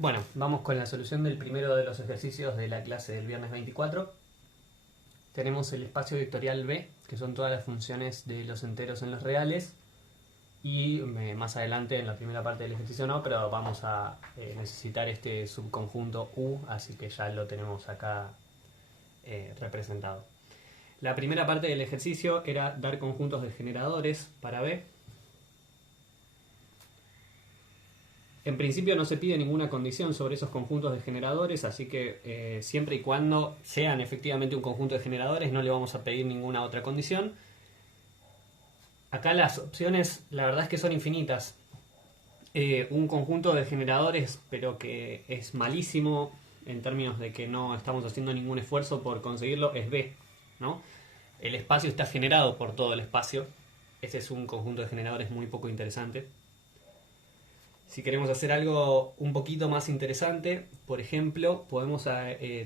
Bueno, vamos con la solución del primero de los ejercicios de la clase del viernes 24. Tenemos el espacio vectorial B, que son todas las funciones de los enteros en los reales. Y más adelante, en la primera parte del ejercicio no, pero vamos a necesitar este subconjunto U, así que ya lo tenemos acá representado. La primera parte del ejercicio era dar conjuntos de generadores para B. En principio no se pide ninguna condición sobre esos conjuntos de generadores, así que siempre y cuando sean efectivamente un conjunto de generadores no le vamos a pedir ninguna otra condición. Acá las opciones la verdad es que son infinitas. Un conjunto de generadores pero que es malísimo en términos de que no estamos haciendo ningún esfuerzo por conseguirlo es B, ¿no? El espacio está generado por todo el espacio. Ese es un conjunto de generadores muy poco interesante. Si queremos hacer algo un poquito más interesante, por ejemplo, podemos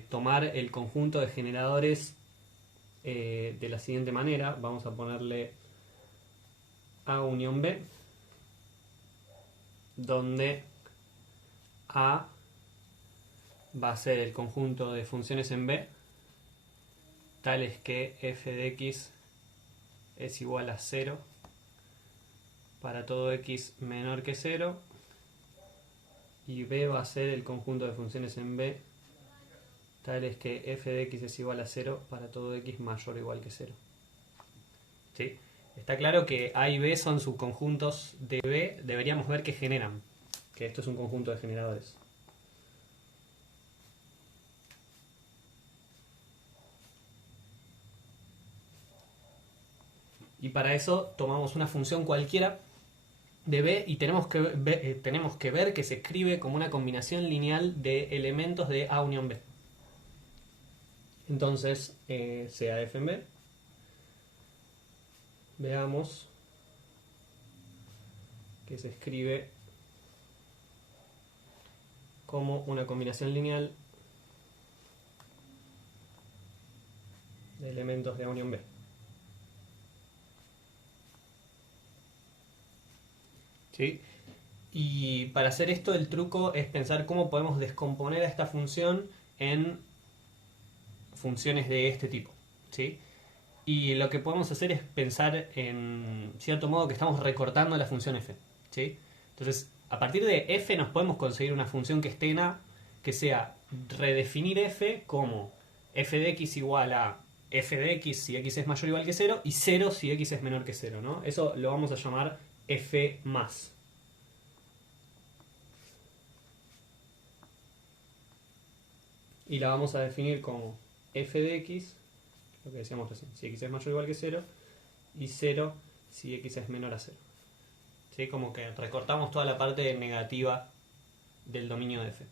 tomar el conjunto de generadores de la siguiente manera. Vamos a ponerle A unión B, donde A va a ser el conjunto de funciones en B, tales que f de x es igual a 0 para todo x menor que 0, y B va a ser el conjunto de funciones en B tales que f de x es igual a 0 para todo x mayor o igual que 0. ¿Sí? Está claro que A y B son subconjuntos de B, deberíamos ver qué generan, que esto es un conjunto de generadores. Y para eso tomamos una función cualquiera de B y tenemos que ver que se escribe como una combinación lineal de elementos de A unión B. Entonces, sea f en B, veamos que se escribe como una combinación lineal de elementos de A unión B. ¿Sí? Y para hacer esto el truco es pensar cómo podemos descomponer a esta función en funciones de este tipo. ¿Sí? Y lo que podemos hacer es pensar en cierto modo que estamos recortando la función f. ¿Sí? Entonces, a partir de f nos podemos conseguir una función que esté en A, que sea redefinir f como f de x igual a f de x si x es mayor o igual que 0 y 0 si x es menor que 0, ¿no? Eso lo vamos a llamar f más. Y la vamos a definir como f de x, lo que decíamos recién, si x es mayor o igual que 0, y 0 si x es menor a 0. ¿Sí? Como que recortamos toda la parte negativa del dominio de f.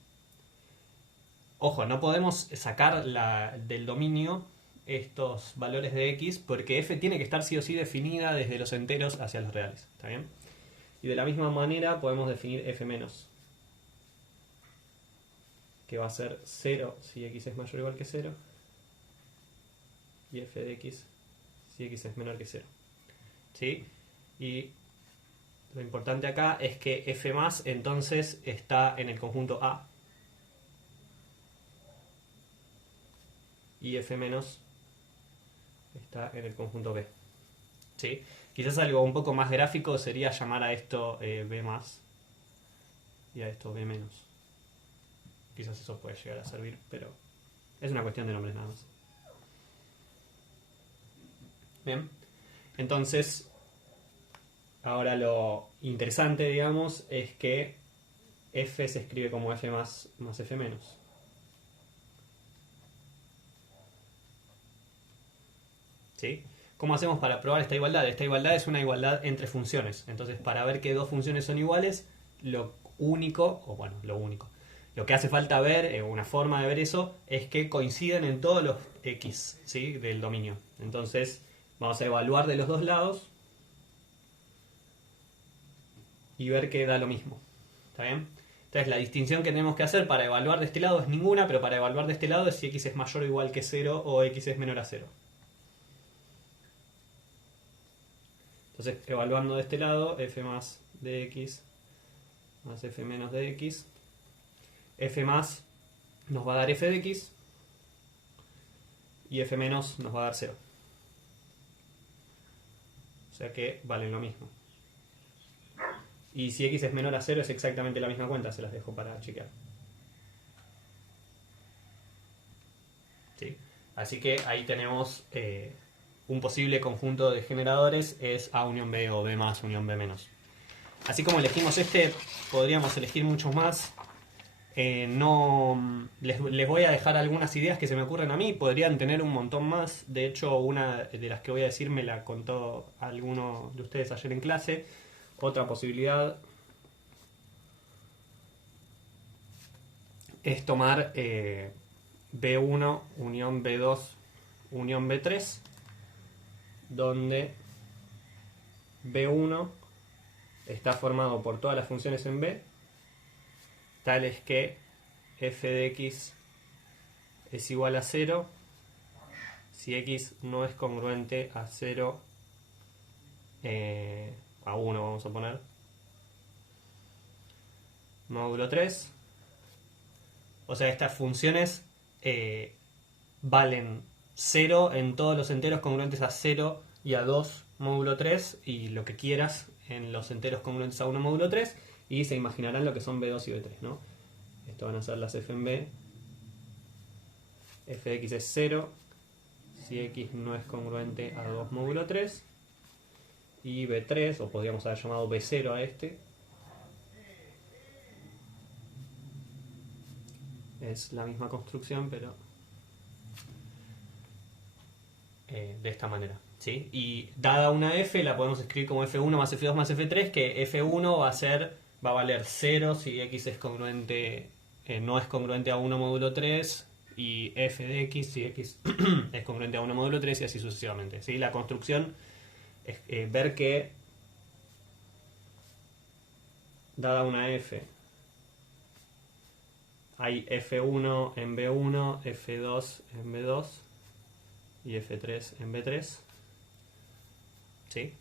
Ojo, no podemos sacar del dominio estos valores de x porque f tiene que estar sí o sí definida desde los enteros hacia los reales. ¿Está bien? Y de la misma manera podemos definir f menos, que va a ser 0 si x es mayor o igual que 0, y f de x si x es menor que 0. ¿Sí? Y lo importante acá es que f más entonces está en el conjunto A y f menos está en el conjunto B. ¿Sí? Quizás algo un poco más gráfico sería llamar a esto B más y a esto B menos. Quizás eso puede llegar a servir, pero es una cuestión de nombres nada más. Bien, entonces ahora lo interesante, digamos, es que f se escribe como f más f menos. ¿Sí? ¿Cómo hacemos para probar esta igualdad? Esta igualdad es una igualdad entre funciones. Entonces, para ver que dos funciones son iguales, lo único, lo que hace falta ver, una forma de ver eso, es que coinciden en todos los x, ¿sí? Del dominio. Entonces, vamos a evaluar de los dos lados y ver que da lo mismo. ¿Está bien? Entonces, la distinción que tenemos que hacer para evaluar de este lado es ninguna, pero para evaluar de este lado es si x es mayor o igual que 0 o x es menor a 0. Entonces, evaluando de este lado, f más de x más f menos de x, f más nos va a dar f de x y f menos nos va a dar 0. O sea que valen lo mismo. Y si x es menor a 0 es exactamente la misma cuenta, se las dejo para chequear. ¿Sí? Así que ahí tenemos un posible conjunto de generadores, es A unión B o B más unión B menos. Así como elegimos este, podríamos elegir muchos más. No les voy a dejar algunas ideas que se me ocurren a mí, podrían tener un montón más. De hecho, una de las que voy a decir me la contó alguno de ustedes ayer en clase. Otra posibilidad es tomar B1 unión B2 unión B3, donde B1 está formado por todas las funciones en B, tales que f de x es igual a 0 si x no es congruente a 0, a 1 vamos a poner, módulo 3. O sea, estas funciones valen 0 en todos los enteros congruentes a 0 y a 2 módulo 3 y lo que quieras en los enteros congruentes a 1 módulo 3, y se imaginarán lo que son B2 y B3, ¿no? Esto van a ser las f en B. F de x es 0 si x no es congruente a 2 módulo 3, y B3, o podríamos haber llamado B0 a este, es la misma construcción pero de esta manera, ¿sí? Y dada una f la podemos escribir como f1 más f2 más f3, que f1 va a valer 0 si x es congruente, no es congruente a 1 módulo 3, y f de x si x es congruente a 1 módulo 3, y así sucesivamente, ¿sí? La construcción es ver que dada una f hay f1 en b1, f2 en b2 y f3 en b3, ¿sí?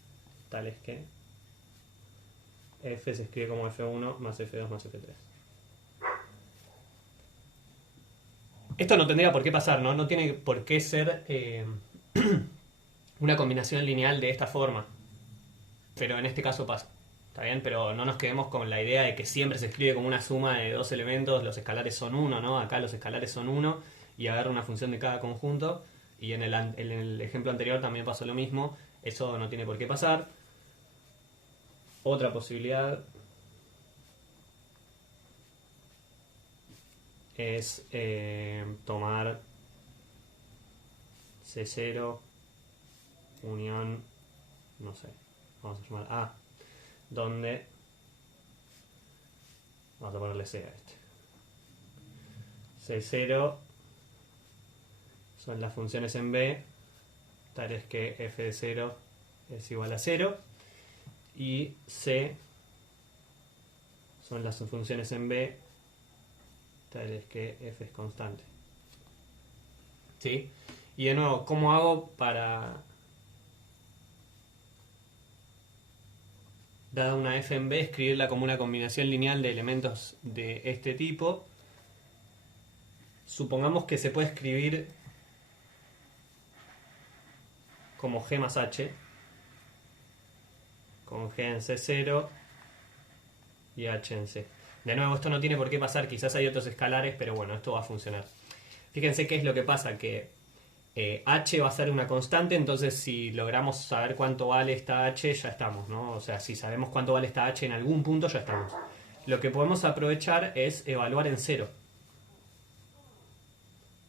Tales que f se escribe como f1 más f2 más f3. Esto no tendría por qué pasar, ¿no? No tiene por qué ser una combinación lineal de esta forma, pero en este caso pasa. ¿Está bien? Pero no nos quedemos con la idea de que siempre se escribe como una suma de dos elementos, los escalares son 1, ¿no? Acá los escalares son 1 y agarra una función de cada conjunto, y en el ejemplo anterior también pasó lo mismo. Eso no tiene por qué pasar. Otra posibilidad es tomar C0 unión, no sé, vamos a llamar A, donde vamos a ponerle C a este. C0 son las funciones en B, tales que f de 0 es igual a 0, y C son las funciones en B, tales que f es constante. ¿Sí? Y de nuevo, ¿cómo hago para, dada una f en B, escribirla como una combinación lineal de elementos de este tipo? Supongamos que se puede escribir como g más h, con g en C0 y h en C. De nuevo, esto no tiene por qué pasar, quizás hay otros escalares, pero bueno, esto va a funcionar. Fíjense qué es lo que pasa, que h va a ser una constante, entonces si logramos saber cuánto vale esta h, ya estamos, ¿no? O sea, si sabemos cuánto vale esta h en algún punto, ya estamos. Lo que podemos aprovechar es evaluar en 0.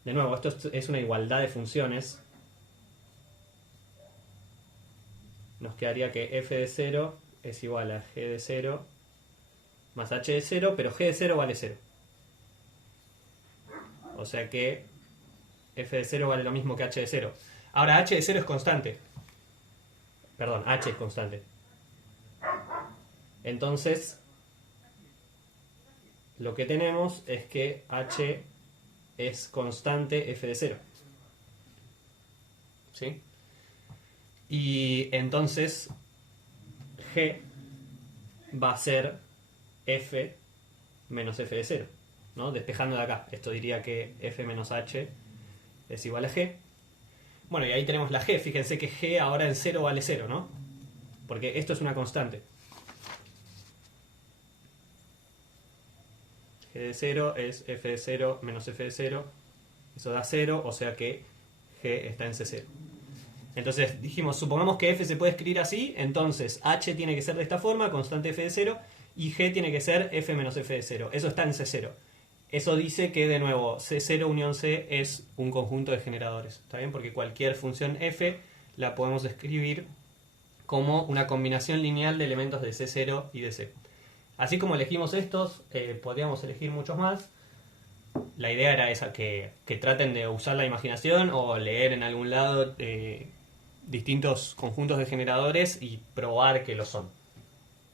De nuevo, esto es una igualdad de funciones. Nos quedaría que f de 0 es igual a g de 0 más h de 0, pero g de 0 vale 0. O sea que f de 0 vale lo mismo que h de 0. Ahora, h de 0 es constante. Perdón, h es constante. Entonces, lo que tenemos es que h es constante f de 0. ¿Sí? Y entonces g va a ser f menos f de 0. ¿no? Despejando de acá. Esto diría que f menos h es igual a g. Bueno, y ahí tenemos la g. Fíjense que g ahora en 0 vale 0, ¿no? Porque esto es una constante. G de 0 es f de 0 menos f de 0. Eso da 0, o sea que g está en C0. Entonces dijimos, supongamos que f se puede escribir así, entonces h tiene que ser de esta forma, constante f de 0, y g tiene que ser f menos f de 0. Eso está en C0. Eso dice que, de nuevo, C0 unión C es un conjunto de generadores. ¿Está bien? Porque cualquier función f la podemos escribir como una combinación lineal de elementos de C0 y de C. Así como elegimos estos, podríamos elegir muchos más. La idea era esa, que traten de usar la imaginación o leer en algún lado distintos conjuntos de generadores y probar que lo son.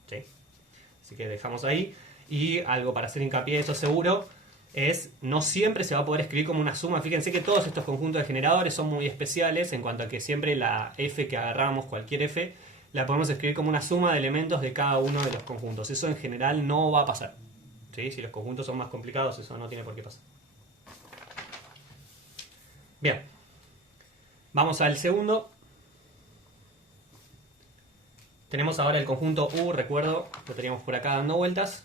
¿Sí? Así que dejamos ahí. Y algo para hacer hincapié, eso seguro, es no siempre se va a poder escribir como una suma. Fíjense que todos estos conjuntos de generadores son muy especiales en cuanto a que siempre la f que agarramos, cualquier f, la podemos escribir como una suma de elementos de cada uno de los conjuntos. Eso en general no va a pasar. ¿Sí? Si los conjuntos son más complicados, eso no tiene por qué pasar. Bien. Vamos al segundo. Tenemos ahora el conjunto U, recuerdo, lo teníamos por acá dando vueltas.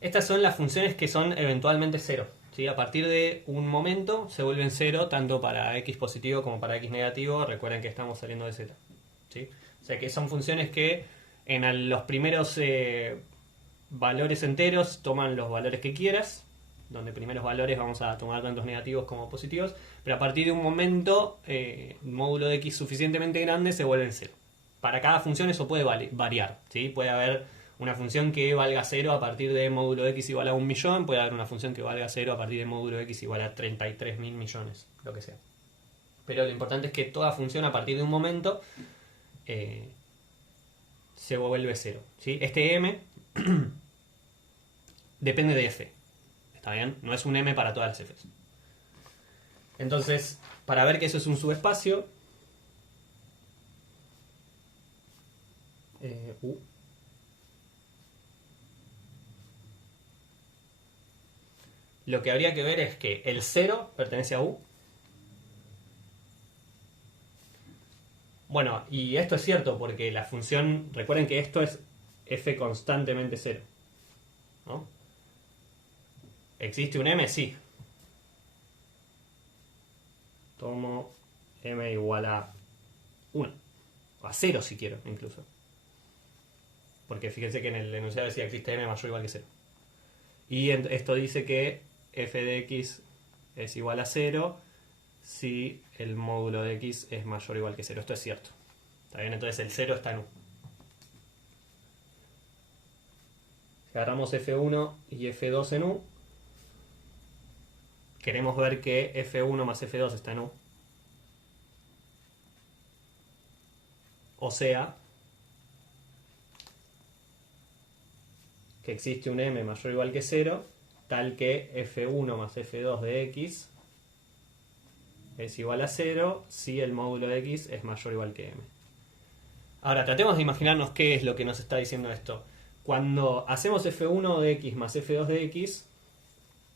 Estas son las funciones que son eventualmente cero. ¿Sí? A partir de un momento se vuelven cero tanto para x positivo como para x negativo. Recuerden que estamos saliendo de z. ¿Sí? O sea que son funciones que en los primeros valores enteros toman los valores que quieras, donde primeros valores vamos a tomar tantos negativos como positivos, pero a partir de un momento, módulo de x suficientemente grande se vuelven cero. Para cada función eso puede variar, ¿sí? Puede haber una función que valga 0 a partir de módulo x igual a 1.000.000, puede haber una función que valga 0 a partir de módulo x igual a 33.000 millones, lo que sea. Pero lo importante es que toda función a partir de un momento se vuelve 0. ¿Sí? Este m depende de f. ¿Está bien? No es un m para todas las f's. Entonces, para ver que eso es un subespacio, U. Lo que habría que ver es que el 0 pertenece a U. Bueno, y esto es cierto porque la función, recuerden que esto es f constantemente 0, ¿no? ¿Existe un m? Sí. Tomo m igual a 1, o a 0 si quiero, incluso. Porque fíjense que en el enunciado decía existe m mayor o igual que 0. Y esto dice que f de x es igual a 0 si el módulo de x es mayor o igual que 0. Esto es cierto. ¿Está bien? Entonces el 0 está en U. Si agarramos f1 y f2 en U, queremos ver que f1 más f2 está en U. O sea, que existe un m mayor o igual que 0, tal que f1 más f2 de x es igual a 0 si el módulo de x es mayor o igual que m. Ahora, tratemos de imaginarnos qué es lo que nos está diciendo esto. Cuando hacemos f1 de x más f2 de x,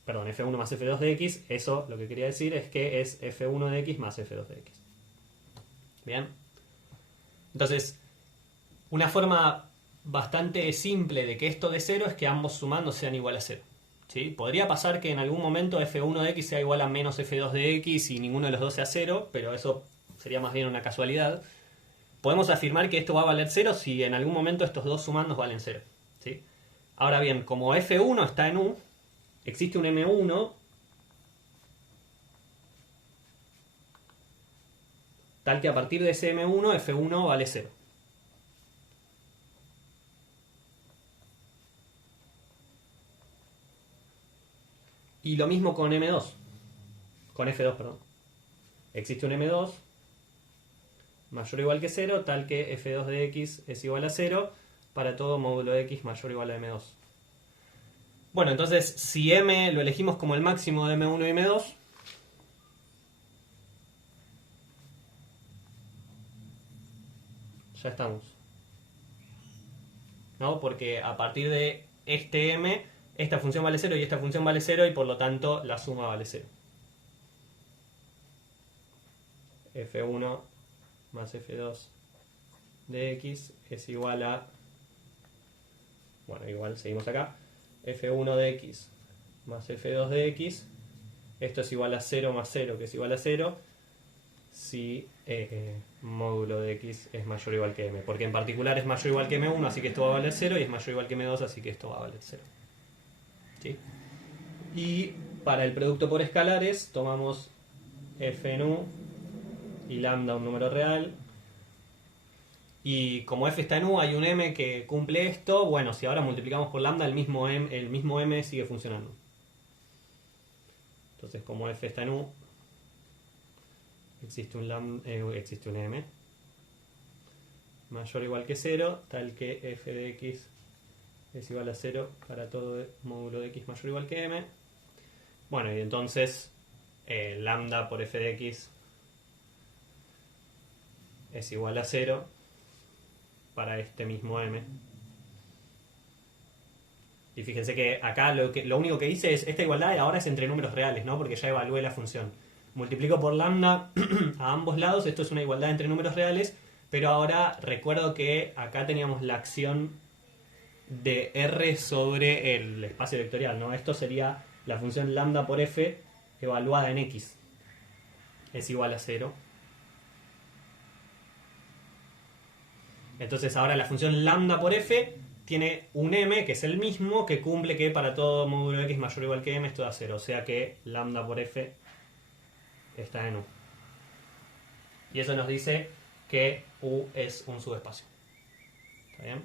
perdón, f1 más f2 de x, eso lo que quería decir es que es f1 de x más f2 de x. ¿Bien? Entonces, una forma bastante simple de que esto de 0 es que ambos sumando sean igual a 0. ¿Sí? Podría pasar que en algún momento f1 de x sea igual a menos f2 de x y ninguno de los dos sea 0, pero eso sería más bien una casualidad. Podemos afirmar que esto va a valer 0 si en algún momento estos dos sumandos valen 0. ¿Sí? Ahora bien, como f1 está en U, existe un m1 tal que a partir de ese m1, f1 vale 0. Y lo mismo con m2. Con f2, perdón. Existe un m2 mayor o igual que 0, tal que f2 de x es igual a 0 para todo módulo de x mayor o igual a m2. Bueno, entonces, si m lo elegimos como el máximo de m1 y m2, ya estamos. ¿No? Porque a partir de este m esta función vale 0 y esta función vale 0 y por lo tanto la suma vale 0. f1 más f2 de x es igual a, bueno, igual seguimos acá, f1 de x más f2 de x, esto es igual a 0 más 0, que es igual a 0, si módulo de x es mayor o igual que m, porque en particular es mayor o igual que m1, así que esto va a valer 0, y es mayor o igual que m2, así que esto va a valer 0. ¿Sí? Y para el producto por escalares tomamos f en u y lambda un número real, y como f está en u hay un m que cumple esto. Bueno, si ahora multiplicamos por lambda, el mismo m sigue funcionando. Entonces, como f está en u, existe un m mayor o igual que 0, tal que f de x es igual a 0 para todo módulo de x mayor o igual que m. Bueno, y entonces lambda por f de x es igual a 0 para este mismo m. Y fíjense que acá lo único que hice es esta igualdad, y ahora es entre números reales, ¿no? Porque ya evalué la función. Multiplico por lambda a ambos lados, esto es una igualdad entre números reales, pero ahora recuerdo que acá teníamos la acción de R sobre el espacio vectorial, ¿no? Esto sería la función lambda por f evaluada en x. Es igual a 0. Entonces ahora la función lambda por f tiene un m que es el mismo, que cumple que para todo módulo x mayor o igual que m esto da 0. O sea que lambda por f está en u. Y eso nos dice que u es un subespacio. ¿Está bien?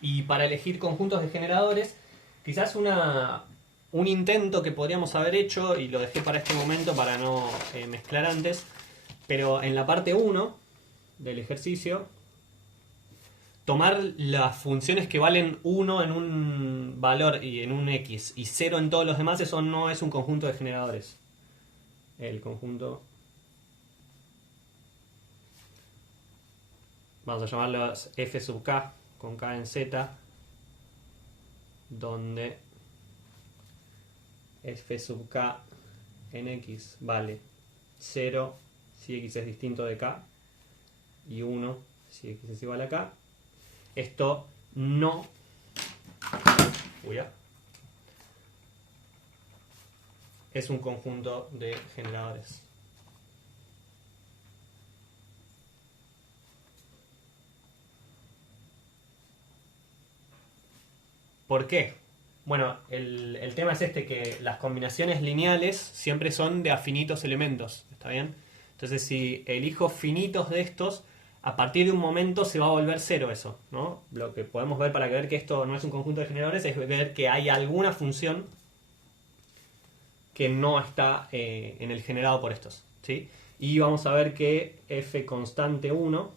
Y para elegir conjuntos de generadores, quizás un intento que podríamos haber hecho, y lo dejé para este momento para no mezclar antes, pero en la parte 1 del ejercicio, tomar las funciones que valen 1 en un valor y en un x y 0 en todos los demás, eso no es un conjunto de generadores. El conjunto, vamos a llamarlos f sub k con k en z, donde f sub k en x vale 0 si x es distinto de k y 1 si x es igual a k. Esto no es un conjunto de generadores. ¿Por qué? Bueno, el tema es este, que las combinaciones lineales siempre son de afinitos elementos, ¿está bien? Entonces, si elijo finitos de estos, a partir de un momento se va a volver cero eso, ¿no? Lo que podemos ver para ver que esto no es un conjunto de generadores es ver que hay alguna función que no está en el generado por estos, ¿sí? Y vamos a ver que f constante 1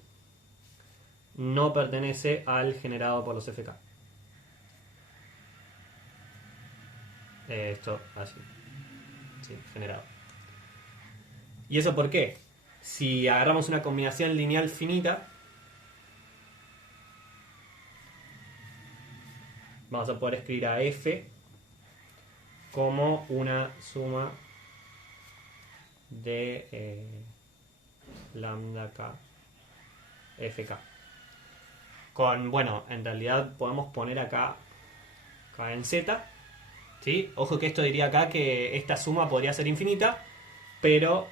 no pertenece al generado por los fk. Esto así, sí, generado. ¿Y eso por qué? Si agarramos una combinación lineal finita, vamos a poder escribir a f como una suma de lambda k fk. Bueno, en realidad podemos poner acá k en z, ¿sí? Ojo que esto diría acá que esta suma podría ser infinita, pero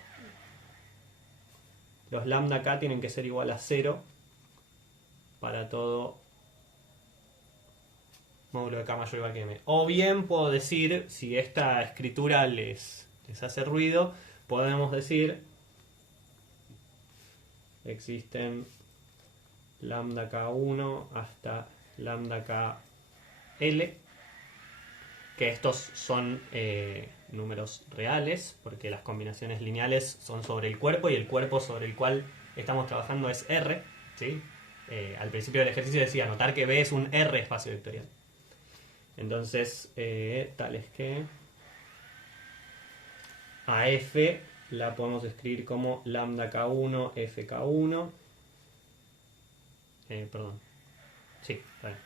los lambda k tienen que ser igual a 0 para todo módulo de k mayor o igual que m. O bien puedo decir, si esta escritura les hace ruido, podemos decir existen lambda k1 hasta lambda kl, que estos son números reales, porque las combinaciones lineales son sobre el cuerpo, y el cuerpo sobre el cual estamos trabajando es R, ¿sí? Al principio del ejercicio decía, notar que B es un R espacio vectorial. Entonces, tal es que a f la podemos escribir como lambda k1 fk1. Perdón. Sí, está bien.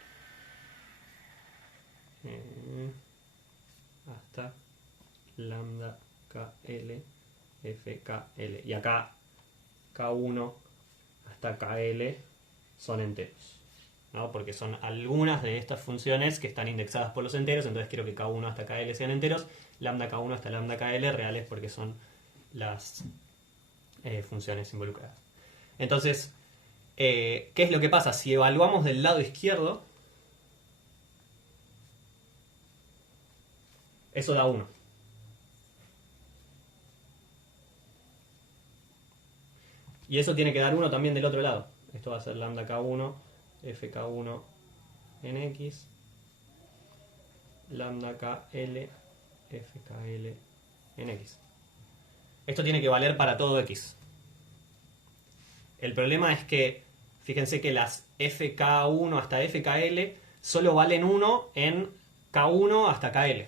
hasta lambda KL FKL. Y acá K1 hasta KL son enteros, ¿no? Porque son algunas de estas funciones que están indexadas por los enteros, entonces quiero que K1 hasta KL sean enteros, lambda K1 hasta lambda KL reales porque son las funciones involucradas. Entonces, ¿qué es lo que pasa? Si evaluamos del lado izquierdo, eso da 1. Y eso tiene que dar 1 también del otro lado. Esto va a ser lambda K1, FK1 en X, lambda KL, FKL en X. Esto tiene que valer para todo X. El problema es que, fíjense que las FK1 hasta FKL solo valen 1 en K1 hasta KL.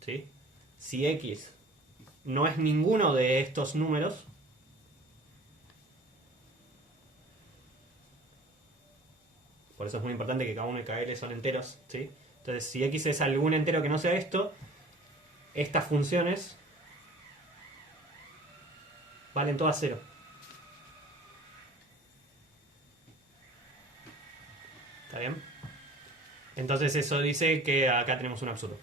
¿Sí? Si X no es ninguno de estos números, por eso es muy importante que K1 y KL son enteros, ¿sí? Entonces, si X es algún entero que no sea esto, estas funciones valen todas 0. ¿Está bien? Entonces eso dice que acá tenemos un absurdo.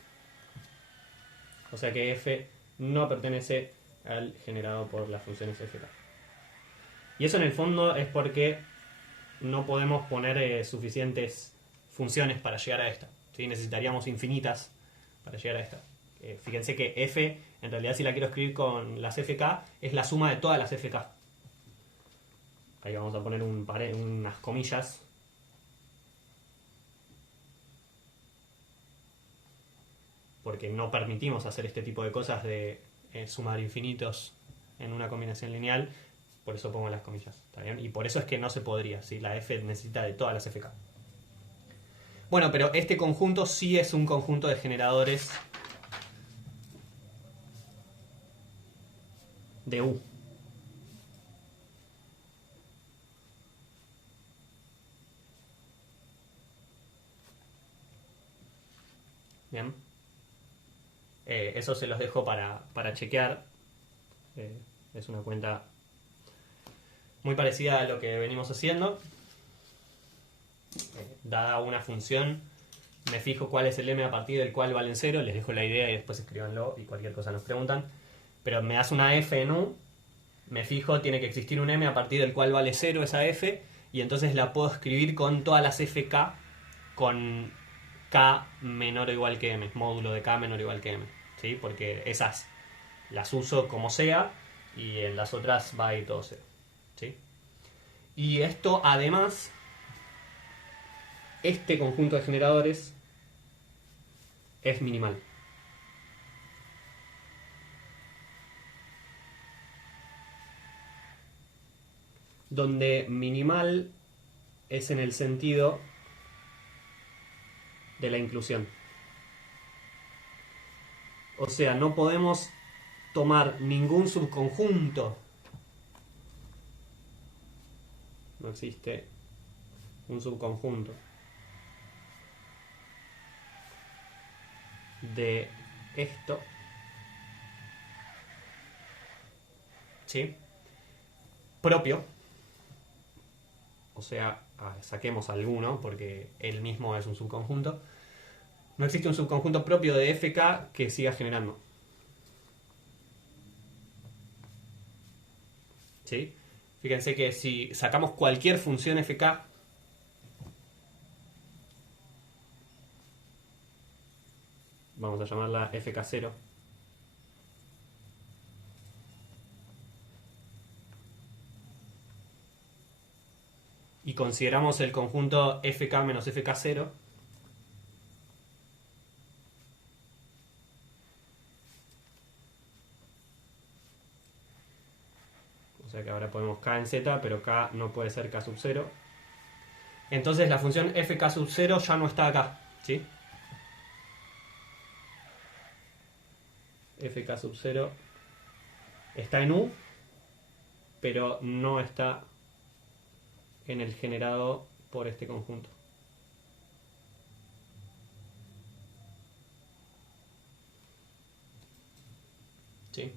O sea que F no pertenece al generado por las funciones FK. Y eso en el fondo es porque no podemos poner suficientes funciones para llegar a esta. ¿Sí? Necesitaríamos infinitas para llegar a esta. Fíjense que F, en realidad si la quiero escribir con las FK, es la suma de todas las FK. Ahí vamos a poner unas comillas. Porque no permitimos hacer este tipo de cosas de sumar infinitos en una combinación lineal. Por eso pongo las comillas, ¿está bien? Y por eso es que no se podría, ¿sí? La F necesita de todas las FK. Bueno, pero este conjunto sí es un conjunto de generadores de U. Bien. Eso se los dejo para chequear. Es una cuenta muy parecida a lo que venimos haciendo. Dada una función, me fijo cuál es el m a partir del cual valen 0, les dejo la idea y después escríbanlo y cualquier cosa nos preguntan. Pero me das una f en U, me fijo, tiene que existir un m a partir del cual vale 0 esa f, y entonces la puedo escribir con todas las fk con k menor o igual que m, módulo de k menor o igual que m, ¿sí? Porque esas las uso como sea y en las otras va a ir todo 0, ¿sí? Y esto además, este conjunto de generadores es minimal. Donde minimal es en el sentido de la inclusión. O sea, no podemos tomar ningún subconjunto. No existe un subconjunto de esto, ¿sí? Propio. O sea, saquemos alguno porque él mismo es un subconjunto. No existe un subconjunto propio de FK que siga generando. ¿Sí? Fíjense que si sacamos cualquier función FK, vamos a llamarla FK0, y consideramos el conjunto FK menos FK0, o sea que ahora ponemos K en Z, pero K no puede ser K sub 0. Entonces la función FK sub 0 ya no está acá, ¿sí? FK sub 0 está en U, pero no está en el generado por este conjunto. ¿sí?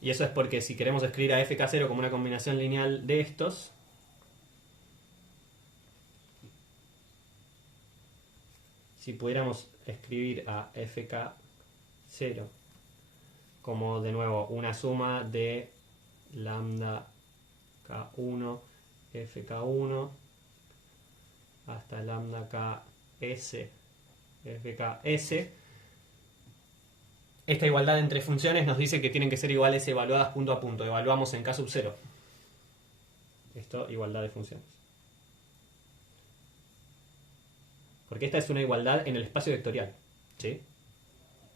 Y eso es porque si queremos escribir a fk0 como una combinación lineal de estos, si pudiéramos escribir a fk0 como de nuevo una suma de lambda k1 fk1 hasta lambda ks fks, esta igualdad entre funciones nos dice que tienen que ser iguales evaluadas punto a punto. Evaluamos en k sub 0. Esto, igualdad de funciones. Porque esta es una igualdad en el espacio vectorial, ¿sí?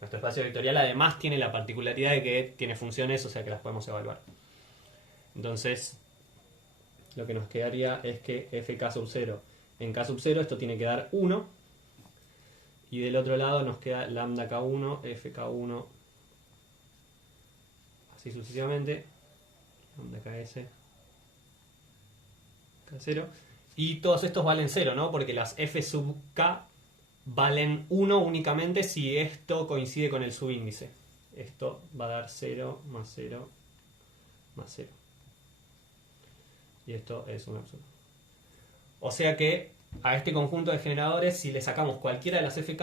Nuestro espacio vectorial además tiene la particularidad de que tiene funciones, o sea que las podemos evaluar. Entonces, lo que nos quedaría es que fk sub 0 en k sub 0, esto tiene que dar 1. Y del otro lado nos queda lambda k1, fk1, así sucesivamente, lambda ks, k0. Y todos estos valen 0, ¿no? Porque las f sub k valen 1 únicamente si esto coincide con el subíndice. Esto va a dar 0 más 0 más 0. Y esto es un absurdo. O sea que a este conjunto de generadores, si le sacamos cualquiera de las fk,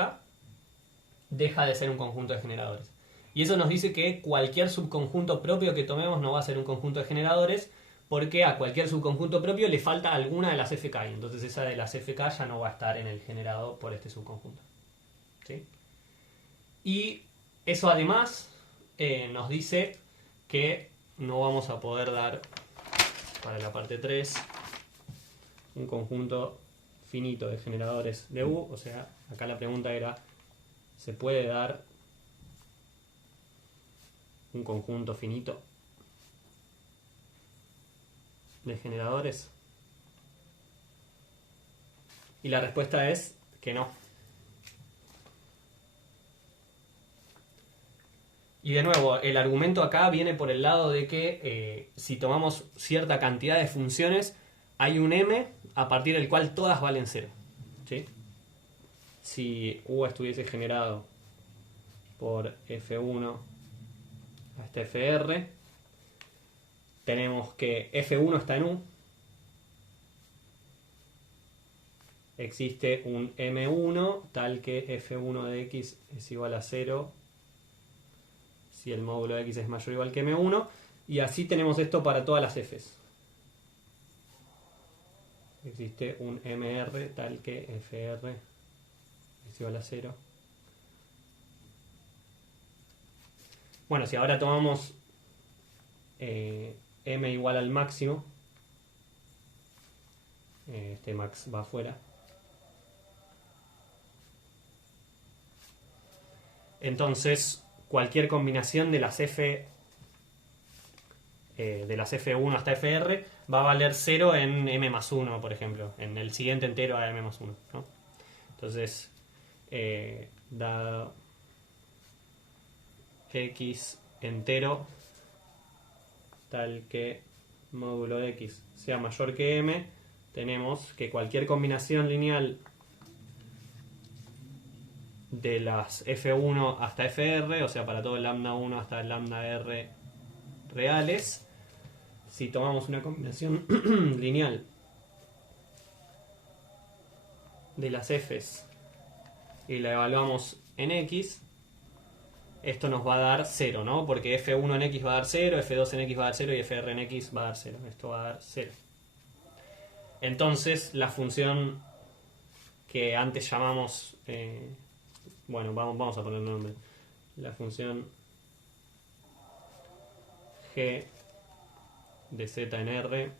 deja de ser un conjunto de generadores. Y eso nos dice que cualquier subconjunto propio que tomemos no va a ser un conjunto de generadores, porque a cualquier subconjunto propio le falta alguna de las fk, y entonces esa de las fk ya no va a estar en el generado por este subconjunto. ¿Sí? Y eso además nos dice que no vamos a poder dar, para la parte 3, un conjunto finito de generadores de U. O sea, acá la pregunta era, ¿se puede dar un conjunto finito de generadores? Y la respuesta es que no. Y de nuevo, el argumento acá viene por el lado de que si tomamos cierta cantidad de funciones, hay un m a partir del cual todas valen 0. ¿Sí? Si U estuviese generado por F1 hasta FR, tenemos que F1 está en U, existe un M1 tal que F1 de X es igual a 0 si el módulo de X es mayor o igual que M1, y así tenemos esto para todas las Fs. Existe un MR tal que FR es igual a 0. Bueno, si ahora tomamos M igual al máximo, este max va afuera, entonces cualquier combinación de las F1 hasta FR va a valer 0 en M más 1, por ejemplo, en el siguiente entero a M más 1, ¿no? Entonces, dado X entero tal que módulo de X sea mayor que M, tenemos que cualquier combinación lineal de las F1 hasta FR, o sea, para todo el lambda 1 hasta el lambda R reales, si tomamos una combinación lineal de las Fs y la evaluamos en X, esto nos va a dar 0, ¿no? Porque F1 en X va a dar 0, F2 en X va a dar 0 y FR en X va a dar 0. Esto va a dar 0. Entonces, la función que antes llamamos... bueno, vamos a poner nombre. La función g de z en R,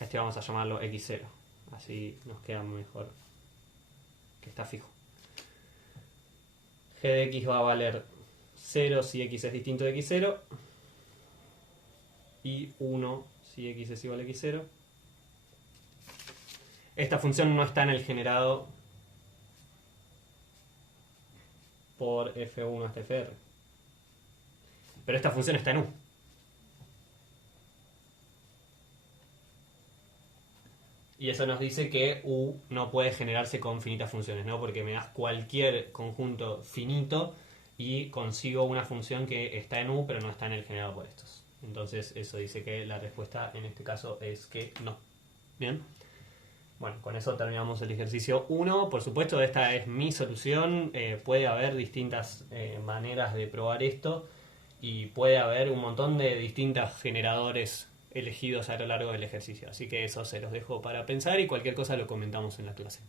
a este vamos a llamarlo x0. Así nos queda mejor, que está fijo. G de x va a valer 0 si x es distinto de x0 y 1 si x es igual a x0. Esta función no está en el generado por F1 hasta FR, pero esta función está en U. Y eso nos dice que U no puede generarse con finitas funciones, ¿no? Porque me das cualquier conjunto finito y consigo una función que está en U pero no está en el generado por estos. Entonces eso dice que la respuesta en este caso es que no. Bien. Bueno, con eso terminamos el ejercicio 1. Por supuesto, esta es mi solución. Puede haber distintas maneras de probar esto y puede haber un montón de distintos generadores elegidos a lo largo del ejercicio. Así que eso se los dejo para pensar y cualquier cosa lo comentamos en la clase.